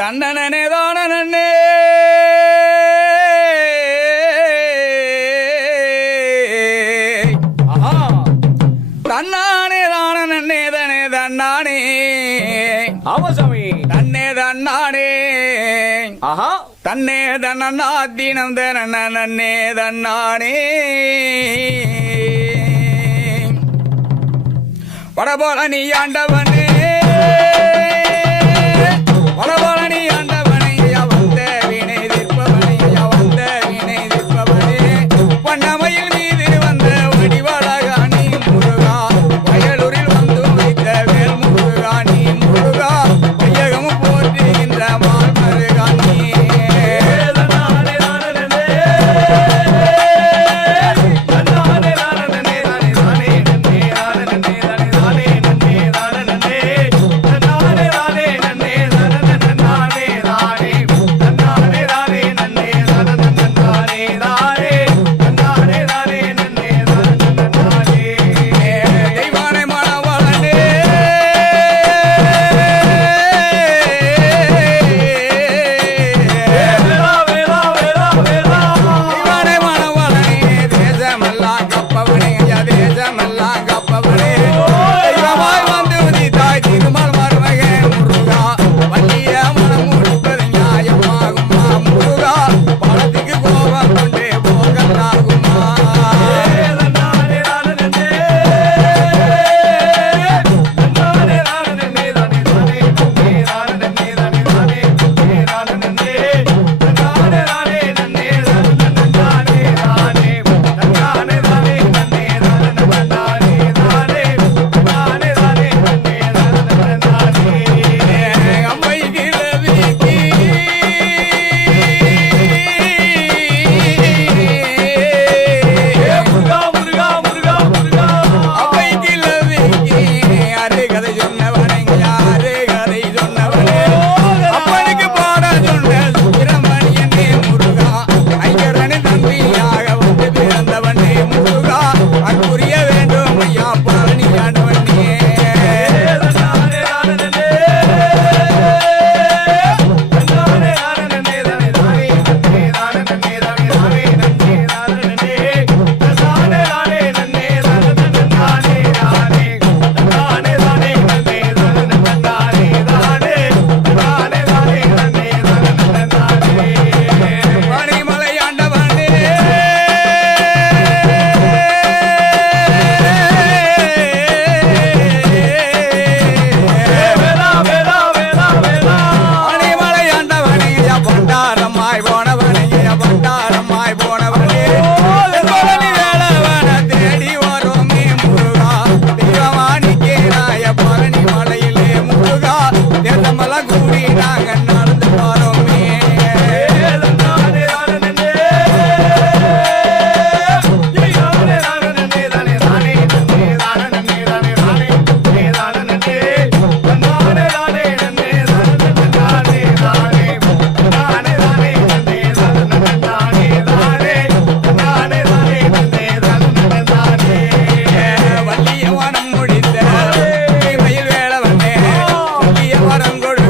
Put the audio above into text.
தன்னனே. தானே தன்னானே தானே தனே தன்னானே. ஆமா சாமி. தன்னே தன்னானே. ஆஹா. தன்னே தன்னா தீனம் தன்னே தன்னானே. வடபோல நீ ஆண்டவனே. பரங்கொழு